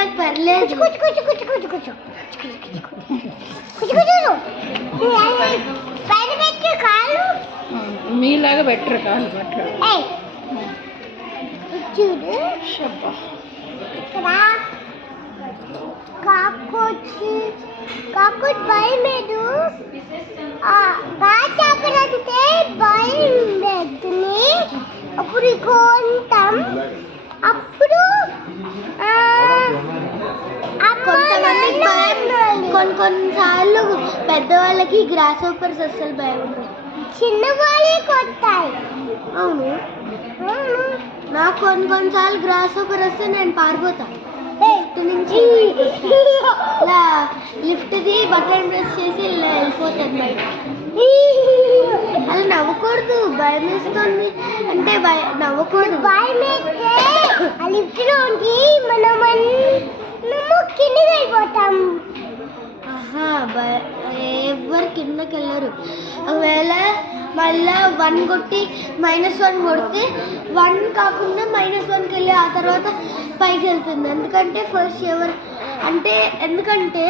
నాకు పర్లేదు. మీలాగా బెటర్ కాదు బెటర్. చూడు కాకొచ్చి భయం లేదు. చేపలంటే భయం లేదుని అప్పుడు కొంటాం. అప్పుడు కొంతమందికి భయం, కొన్నిసార్లు పెద్దవాళ్ళకి గ్రాస్ హోపర్స్ అస్సలు భయం ఉంటుంది. చిన్నవాళ్ళే కొట్టాయి. అవును, నాకు కొన్నిసార్లు గ్రాస్ హోపర్ వస్తే నేను పారిపోతాను. ఇలా లిఫ్ట్ది బటన్ ప్రెస్ చేసి ఇలా వెళ్ళిపోతాను బయట. అలా నవ్వకూడదు, భయం వేస్తుంది అంటే నవ్వకూడదు. భయం వేస్తే ఆ లిఫ్ట్లో ఉండి మనము కిందకి వెళ్ళిపోతాం. ఎవరు కిందకి వెళ్ళరు. ఒకవేళ మళ్ళా 1 కొట్టి -1 కొడితే 1 కాకుండా -1కి వెళ్ళి ఆ తర్వాత పైకి వెళ్తుంది. ఎందుకంటే ఫస్ట్ ఎవరు అంటే ఎందుకంటే